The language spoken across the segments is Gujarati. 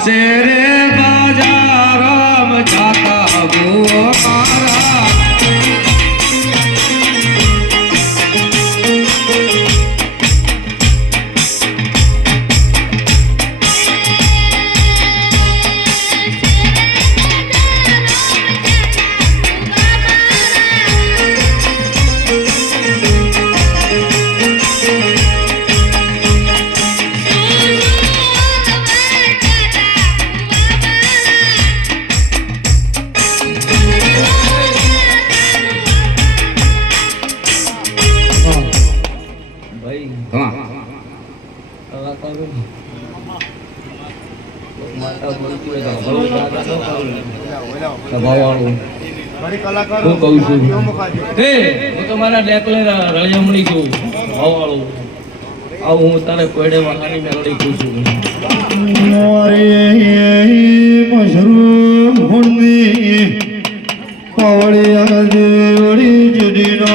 शेरे बाजाराम जाता તમારા ડેકલે રળિયામણી છું ભાવવાળું આવું હું તારે કોયડે વાળાની મેલડી કહું છું મશરૂમ હુંડી પાવળી દેવડી જુદી નો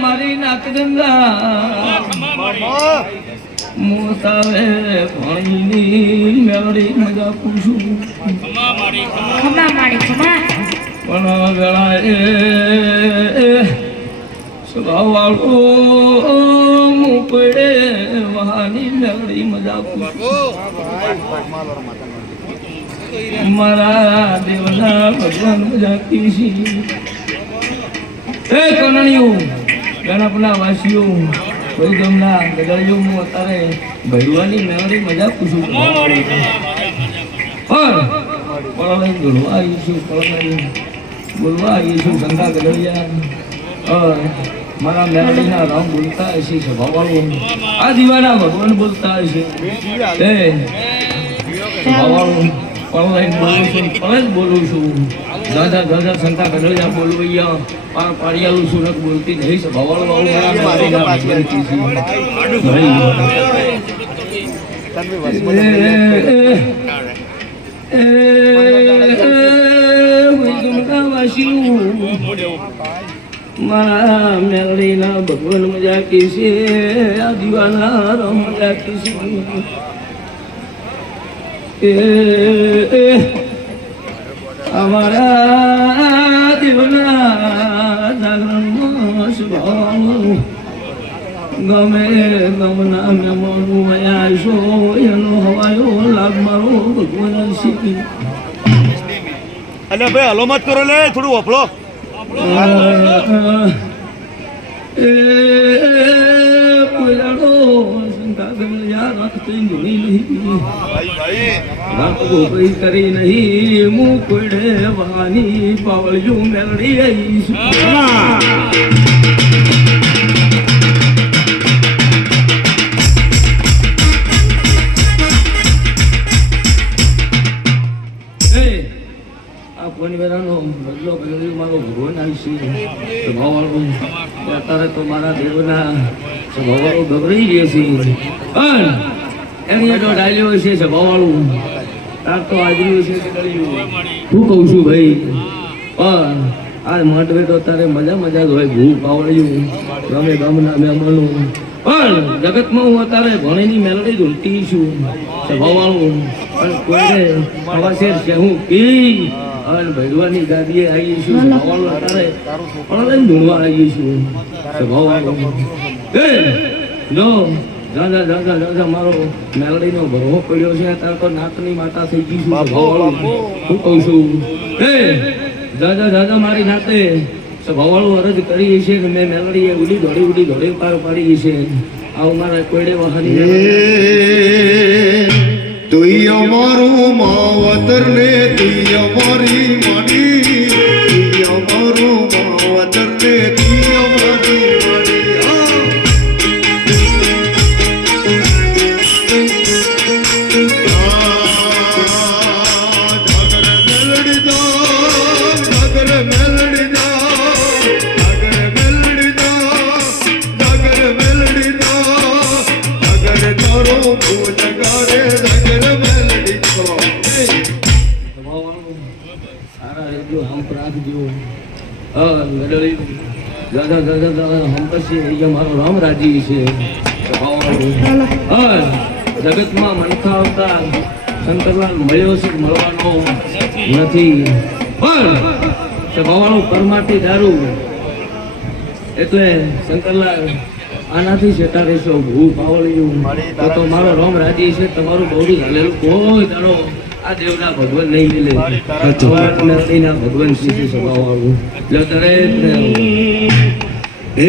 મારી નાક ગંગા મોતાવે પાણીની મેળડી મજા પૂછું પણ વેળાએ સ્વભાવવાળો મુકડે વહાની મેળડી મજા પૂછું મારા દેવના ભગવાન મજા કીશી એ કનણીયું ગણપના વાસીઓ કોઈ ગમના ગદળીઓ હું અત્યારે ભૈરવાની મેળડી મજા પૂછું પણ બોલવા આવી છું બોલવા આવી છું શંકા ગદળિયા મારા મેળડીના રામ બોલતા હશે સ્વભાવવાળું આ દીવાના ભગવાન બોલતા હશે એ સ્વભાવવાળું પણ બોલું છું દાદા દાદા શંકા ગઢડિયા બોલવૈયા પારિયાલું સુરત બોલતી નહીં સ્વભાવવાળું મારા મેળડીના ભગવાન મજા કી છે આ દીવાના રામ મજા કી છે અમારા દેવના જાગરણમાં સ્વભાવ ગમે ગમના મેમોનું મયાશો એનો હવાયો લાભ મારો ભગવાન શીખી અલે ભાઈ હલો મત કરો લે થોડું વફળો પોલાડો શંકા ગમે યાર વાત કઈ જોડી નહીં ભાઈ કોઈ કરી નહીં હું કોઈડે વાની પાવળિયું મેળડી આવીશ નો બદલો કર્યો મારો ભગવાન આવશે સ્વભાવવાળો અત્યારે તો મારા દેવના સ્વભાવવાળો ગભરાઈ ગયા છે પણ એની એનો ડાલ્યો છે સ્વભાવવાળું તાર તો આજર્યું છે કે ડળ્યું હું કહું છું ભાઈ પણ આ મઠ બેઠો તારે મજા જ હોય ભૂ પાવળ્યું ગમે ગામના મહેમાનું પણ જગતમાં હું અત્યારે ભણીની મેલડી ઢૂંઢતી છું સ્વભાવવાળું પણ કોઈને આવા શેર છે હું પી અને ભગવાનની ગાદીએ આવી છું સ્વભાવવાળું અત્યારે પણ લઈને ઢૂંઢવા આવી છું સ્વભાવવાળું જો દાદા મારો મેલડીનો ભરવો પડ્યો છે અત્યારે તો નાતની માતા થઈ ગઈ છું સ્વભાવવાળું હું કહું છું દાદા મારી નાતે સ્વભાવવાળું અરજ કરી છે ને મેં મેલડીએ ઉડી દોડી પાર પાડી છે આવું મારા કોઈડે વહાની તુઈ અમારું માવતર ને તુઈ અમારી માડી તુઈ અમારું માવતર ને તુઈ અમારી મારો રામ રાજી છે જગતમાં મનખા આવતા શંકરલાલ મળ્યો છે મળવાનો નથી પણ ભગવાન પરમાટી દારૂ એટલે શંકરલાલ આનાથી સેટા રહેશો ભૂ પાવળિયું તો મારો રામ રાજી છે તમારું બહુ હાલેલું કોઈ તારો આ દેવના ભગવાન નહીં મિલે ભગવાન શ્રી સ્વભાવ વાળું એટલે દરેક